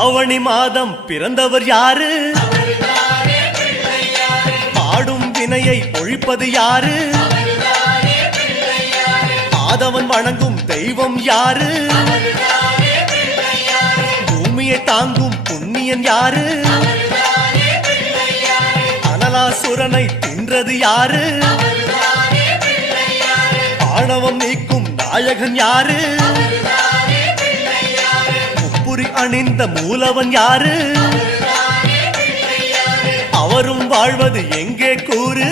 ஆவணி மாதம் பிறந்தவர் யாரு? பாடும் வினையை ஒழிப்பது யாரு? ஆதவன் வணங்கும் தெய்வம் யாரு? பூமியை தாங்கும் புண்ணியன் யாரு? அனலாசுரனை தின்றது யாரு? ஆணவம் நீக்கும் நாயகன் யாரு? முப்புரி அணிந்த மூலவன் யாரு? அவரும் வாழ்வது எங்கே கூறு?